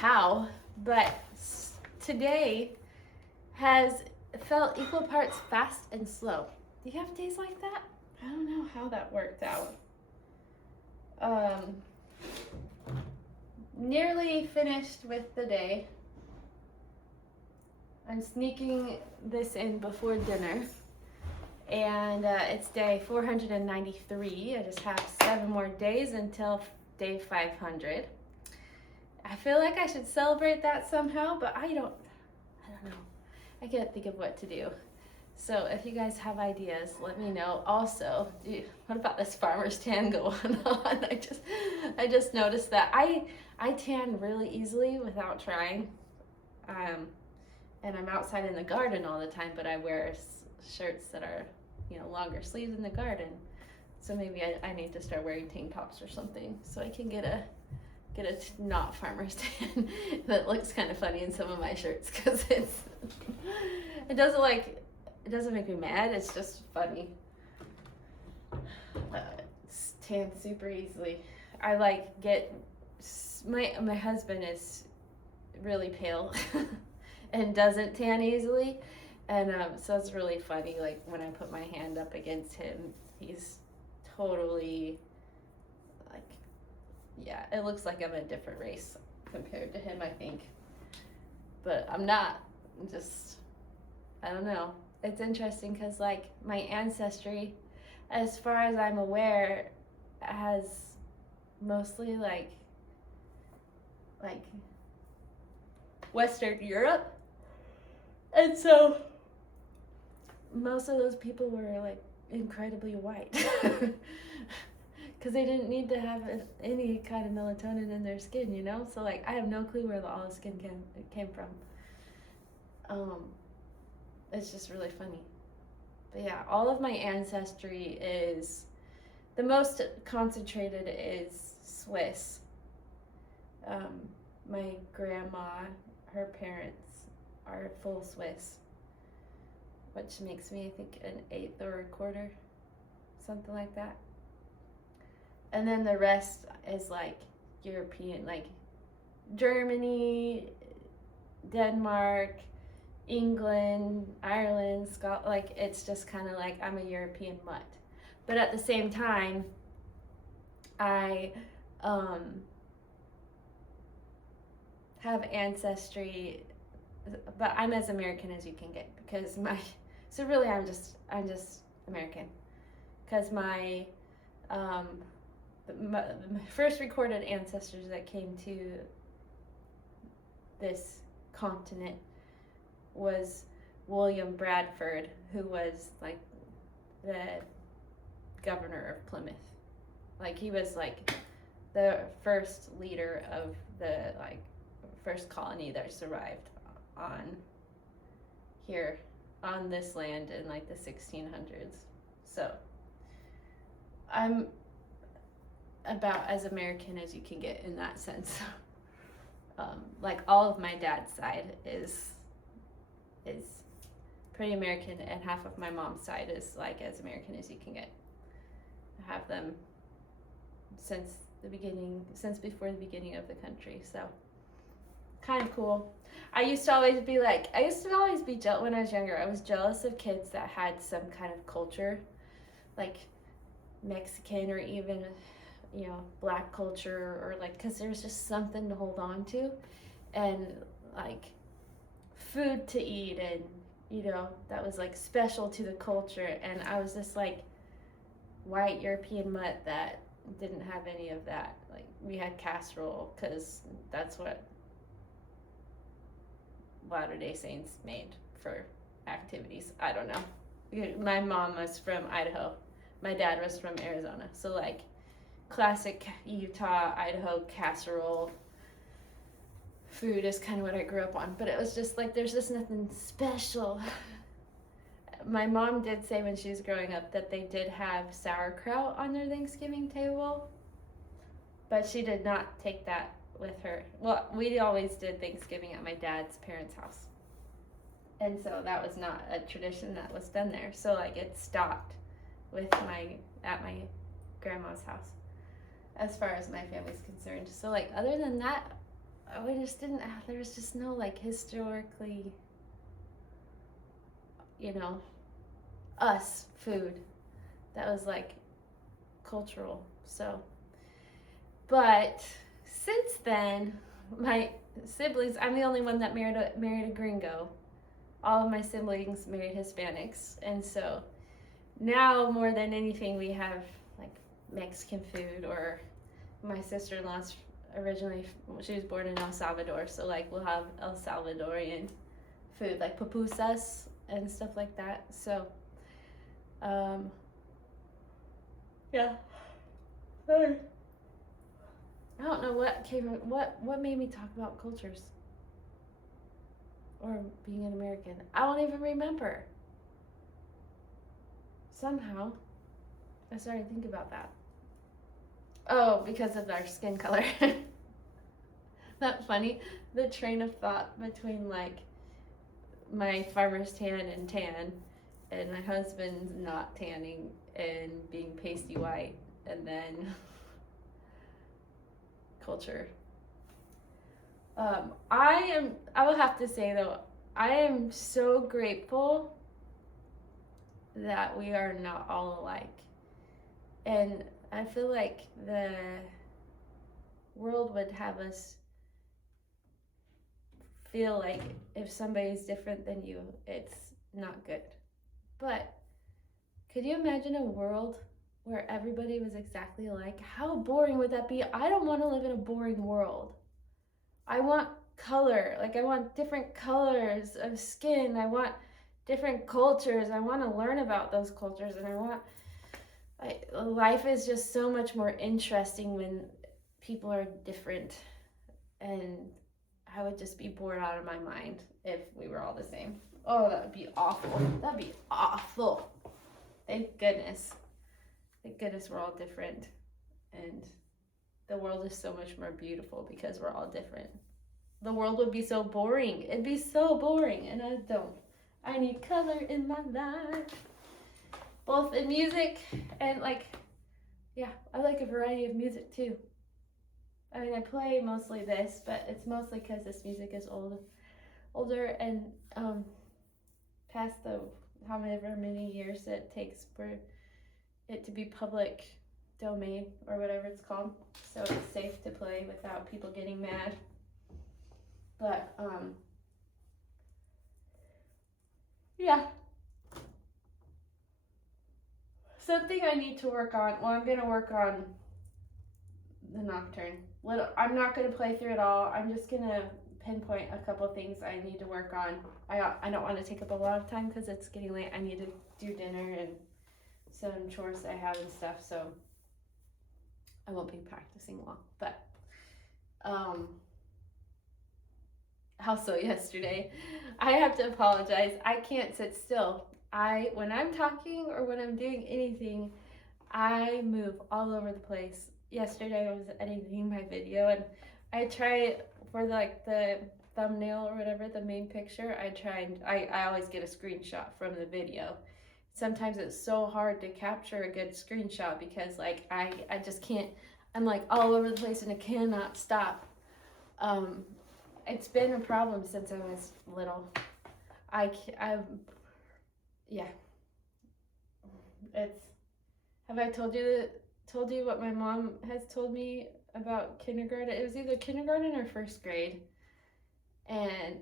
how, but today has felt equal parts fast and slow. Do you have days like that? I don't know how that worked out. Nearly finished with the day. I'm sneaking this in before dinner. And it's day 493. I just have 7 more days until day 500. I feel like I should celebrate that somehow, but I don't know. I can't think of what to do. So if you guys have ideas, let me know. Also, what about this farmer's tan going on? I just noticed that I tan really easily without trying. And I'm outside in the garden all the time, but I wear shirts that are, longer sleeves in the garden. So maybe I need to start wearing tank tops or something so I can get a not farmer's tan that looks kind of funny in some of my shirts, because it doesn't make me mad. It's just funny. It's tan super easily. I get my husband is really pale and doesn't tan easily, and so it's really funny. Like when I put my hand up against him, he's totally yeah, it looks like I'm a different race compared to him, I think. But I'm not. I don't know. It's interesting because, my ancestry, as far as I'm aware, has mostly, Western Europe. And so, most of those people were, incredibly white. Because they didn't need to have any kind of melatonin in their skin, So, I have no clue where all the skin came from. It's just really funny. But yeah, all of my ancestry is, the most concentrated is Swiss. My grandma, her parents are full Swiss, which makes me, I think, an eighth or a quarter, something like that. And then the rest is European, Germany, Denmark, England, Ireland, Scotland. It's just kind of I'm a European mutt. But at the same time, I have ancestry, but I'm as American as you can get, because so really I'm just American, because my first recorded ancestors that came to this continent was William Bradford, who was the governor of Plymouth. He was the first leader of the first colony that survived on here on this land in the 1600s. So I'm about as American as you can get in that sense. All of my dad's side is pretty American, and half of my mom's side is as American as you can get. I have them since before the beginning of the country, so kind of cool. I used to always be jealous when I was younger. I was jealous of kids that had some kind of culture, Mexican or even Black culture, or because there's just something to hold on to, and food to eat, and that was special to the culture. And I was this white European mutt that didn't have any of that. We had casserole because that's what Latter-day Saints made for activities. I don't know. My mom was from Idaho. My dad was from Arizona. So classic Utah, Idaho casserole food is kind of what I grew up on. But it was just there's just nothing special. My mom did say when she was growing up that they did have sauerkraut on their Thanksgiving table, but she did not take that with her. Well, we always did Thanksgiving at my dad's parents' house, and so that was not a tradition that was done there. So it stopped at my grandma's house, as far as my family's concerned. So other than that, we just didn't, there was just no like historically, you know, us food that was like cultural. So, but since then, my siblings, I'm the only one that married a gringo. All of my siblings married Hispanics, and so now more than anything we have like Mexican food, or my sister-in-law's originally, she was born in El Salvador, so like we'll have El Salvadorian food like pupusas and stuff like that. So um yeah, sorry, I don't know what made me talk about cultures or being an American. I don't even remember. Somehow I started to think about that. Oh, because of our skin color. That funny, the train of thought between like my farmer's tan and my husband's not tanning and being pasty white, and then culture. I will have to say though, I am so grateful that we are not all alike. And I feel like the world would have us feel like if somebody's different than you, it's not good. But could you imagine a world where everybody was exactly alike? How boring would that be? I don't want to live in a boring world. I want color. Like, I want different colors of skin. I want different cultures. I want to learn about those cultures. And life is just so much more interesting when people are different. And I would just be bored out of my mind if we were all the same. Oh, that would be awful. That'd be awful. Thank goodness. Thank goodness we're all different. And the world is so much more beautiful because we're all different. The world would be so boring. It'd be so boring, and I don't. I need color in my life. Both in music and I like a variety of music too. I mean, I play mostly this, but it's mostly because this music is older and past the however many years it takes for it to be public domain or whatever it's called, so it's safe to play without people getting mad. But yeah, something I need to work on. Well, I'm gonna work on the Nocturne. I'm not gonna play through it all. I'm just gonna pinpoint a couple things I need to work on. I don't want to take up a lot of time because it's getting late. I need to do dinner and some chores I have and stuff, so I won't be practicing long. But also yesterday, I have to apologize. I can't sit still. When I'm talking or when I'm doing anything, I move all over the place. Yesterday I was editing my video and I tried for the thumbnail or whatever, the main picture, I always get a screenshot from the video. Sometimes it's so hard to capture a good screenshot because like I just can't, I'm like all over the place and I cannot stop. It's been a problem since I was little. Yeah. Have I told you what my mom has told me about kindergarten? It was either kindergarten or first grade. And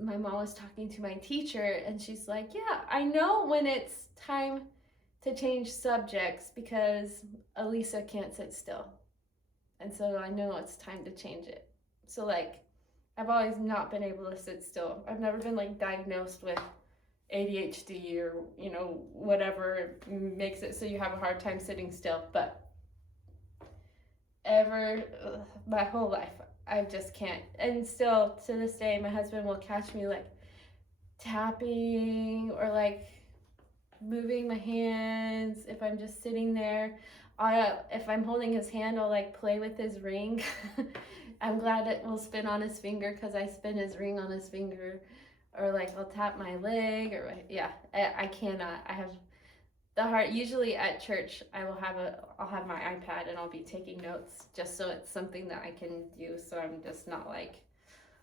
my mom was talking to my teacher and she's like, yeah, I know when it's time to change subjects because Elisa can't sit still. And so I know it's time to change it. So like, I've always not been able to sit still. I've never been like diagnosed with ADHD or, whatever makes it so you have a hard time sitting still. But my whole life, I just can't. And still to this day, my husband will catch me like tapping or like moving my hands if I'm just sitting there. If I'm holding his hand, I'll like play with his ring. I'm glad it will spin on his finger because I spin his ring on his finger. Or like I'll tap my leg, or yeah, I cannot. the hard, usually at church, I'll have my iPad and I'll be taking notes just so it's something that I can do. So I'm just not like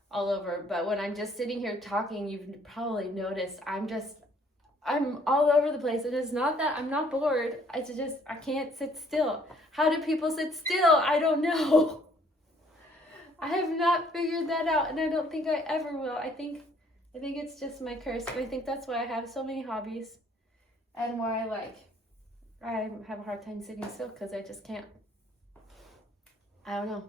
all over. But when I'm just sitting here talking, you've probably noticed I'm all over the place. It is not that I'm not bored. It's just, I can't sit still. How do people sit still? I don't know. I have not figured that out, and I don't think I ever will. I think it's just my curse. And I think that's why I have so many hobbies and why I have a hard time sitting still, because I just can't. I don't know.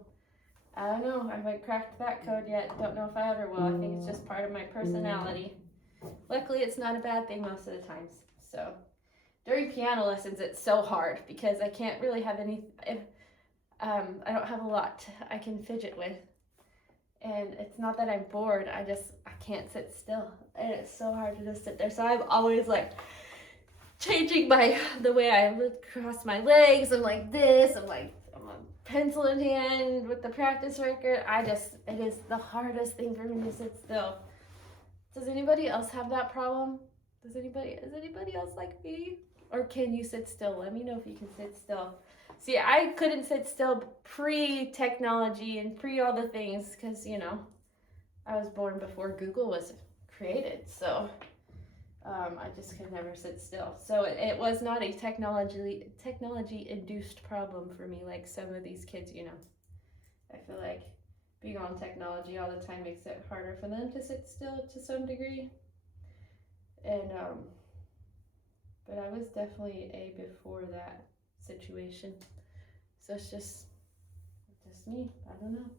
I haven't cracked that code yet. Don't know if I ever will. I think it's just part of my personality. Luckily, it's not a bad thing most of the times. So during piano lessons, it's so hard because I can't really have I don't have a lot I can fidget with. And it's not that I'm bored, I can't sit still. And it's so hard to just sit there. So I'm always like changing the way I cross my legs. I'm like this, I'm a pencil in hand with the practice record. It is the hardest thing for me to sit still. Does anybody else have that problem? Is anybody else like me? Or can you sit still? Let me know if you can sit still. See, I couldn't sit still pre-technology and pre all the things because, I was born before Google was created. So I just could never sit still. So it was not a technology-induced problem for me like some of these kids, I feel like being on technology all the time makes it harder for them to sit still to some degree. And but I was definitely a before that situation. So it's just me. I don't know.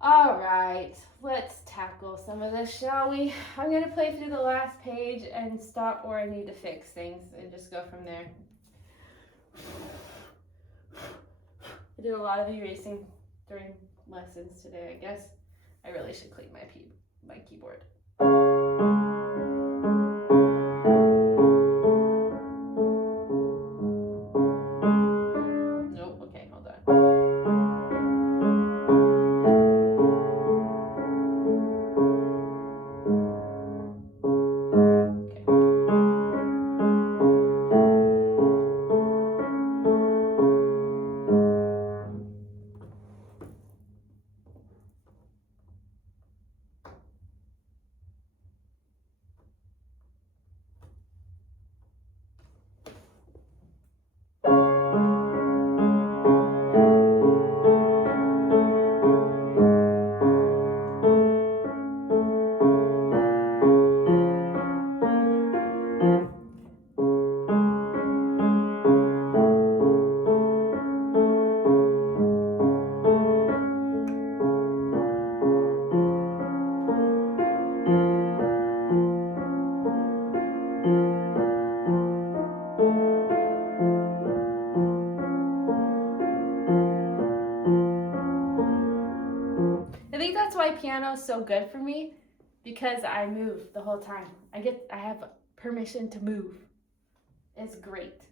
All right, let's tackle some of this, shall we? I'm going to play through the last page and stop where I need to fix things and just go from there. I did a lot of erasing during lessons today, I guess. I really should clean my keyboard. Nope, okay, hold on. I think that's why piano is so good for me, because I move the whole time. I have permission to move. It's great.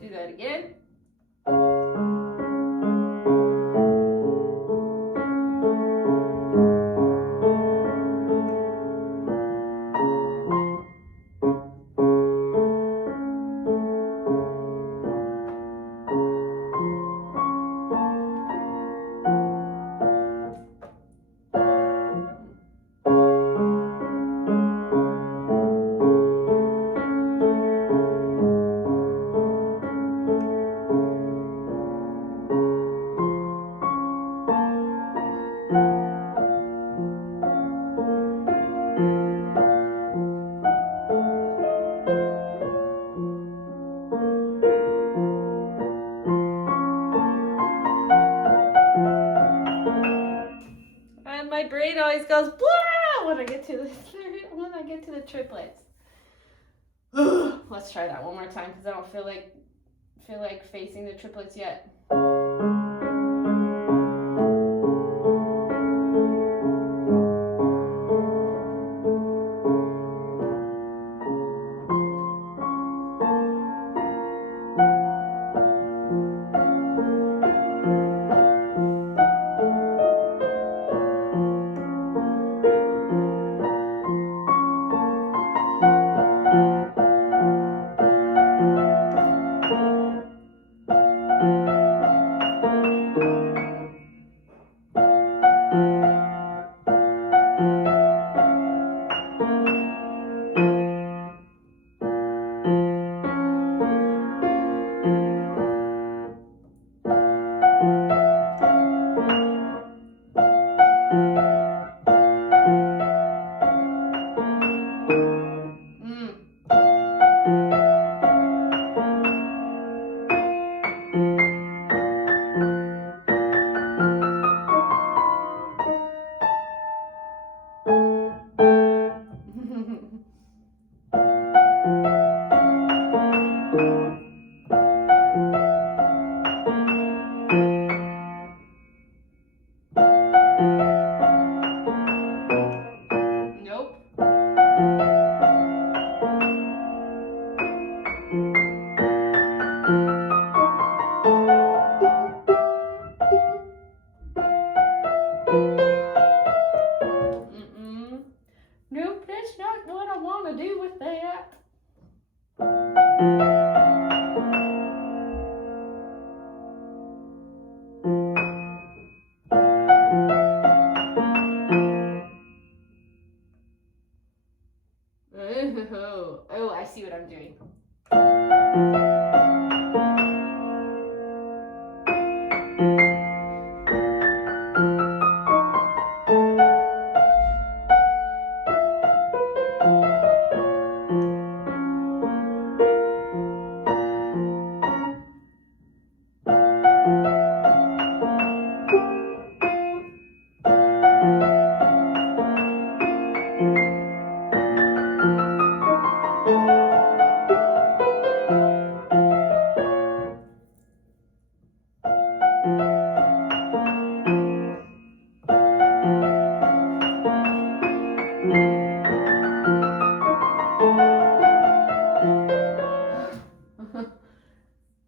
Do that again. And my brain always goes blah when I get to the triplets. Let's try that one more time because I don't feel like facing the triplets yet.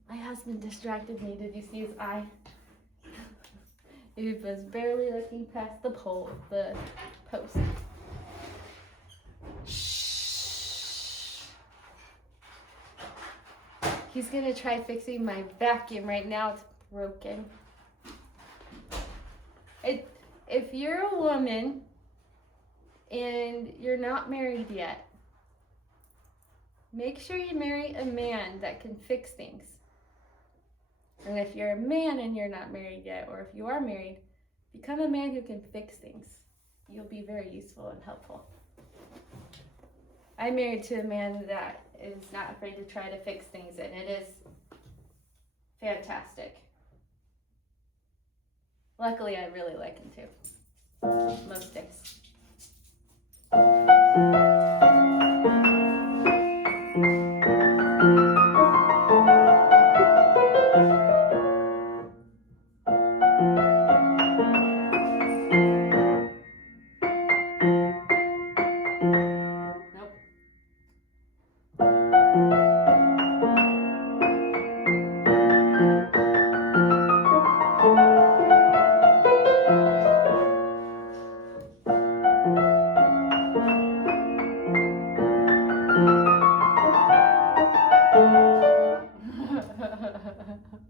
My husband distracted me. Did you see his eye? He was barely looking past the post. Shh. He's gonna try fixing my vacuum right now. It's broken. If you're a woman and you're not married yet, make sure you marry a man that can fix things. And if you're a man and you're not married yet, or if you are married, become a man who can fix things. You'll be very useful and helpful. I'm married to a man that is not afraid to try to fix things, and it is fantastic. Luckily, I really like him too, most days.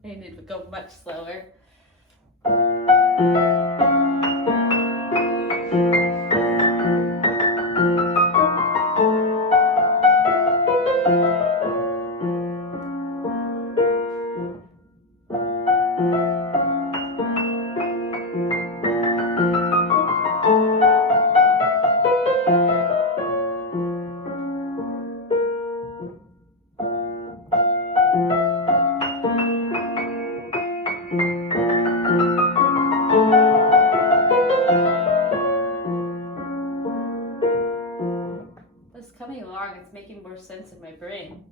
I need to go much slower. It's coming along, it's making more sense in my brain.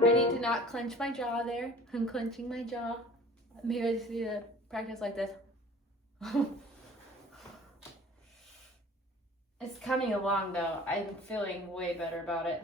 I need to not clench my jaw there. I'm clenching my jaw. Maybe I just need to practice like this. It's coming along though. I'm feeling way better about it.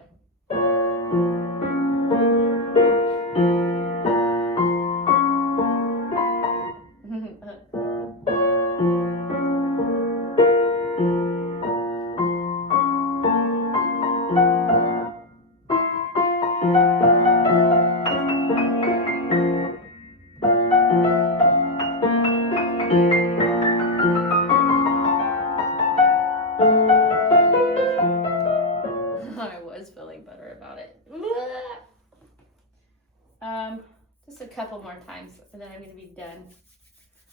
I was feeling better about it. Just a couple more times and then I'm going to be done.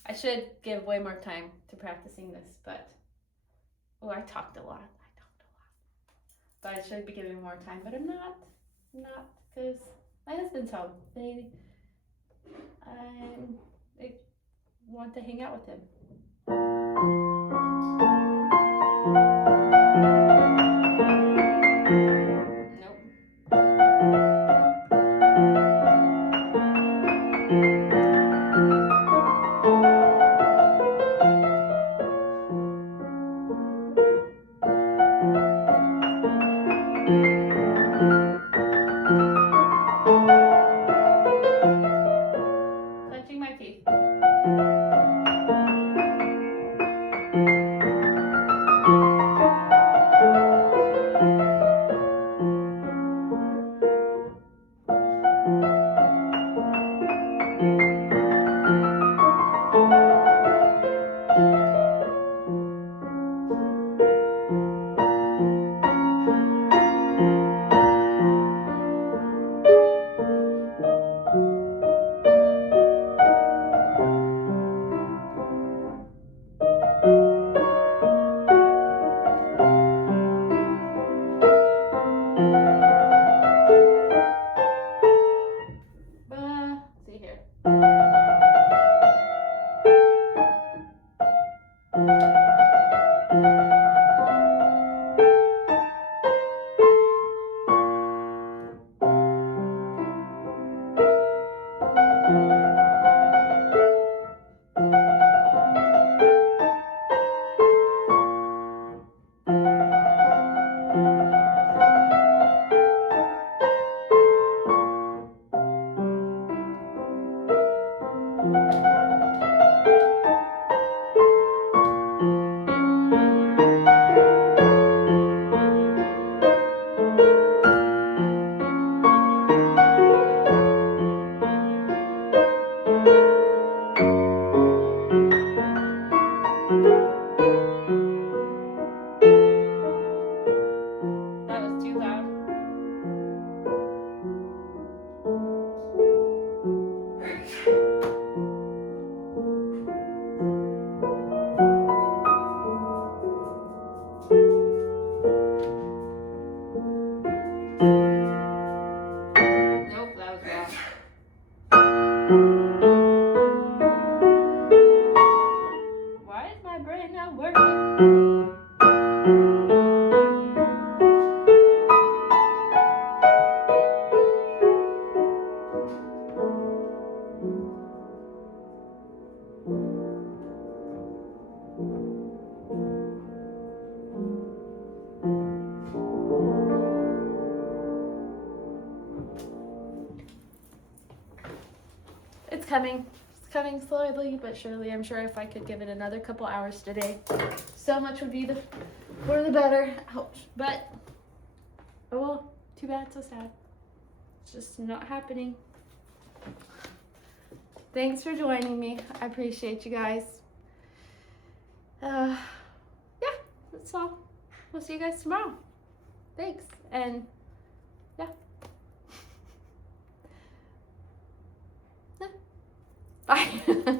I should give way more time to practicing this, but I talked a lot. But I should be giving more time, but I'm not because my husband's home. I want to hang out with him. That was too loud. Nope, that was wrong. Why is my brain not working? It's coming. It's coming slowly but surely. I'm sure if I could give it another couple hours today, so much would be for the better. Ouch. But, oh well, too bad, so sad. It's just not happening. Thanks for joining me. I appreciate you guys. Yeah, that's all. We'll see you guys tomorrow. Thanks. And yeah. Bye.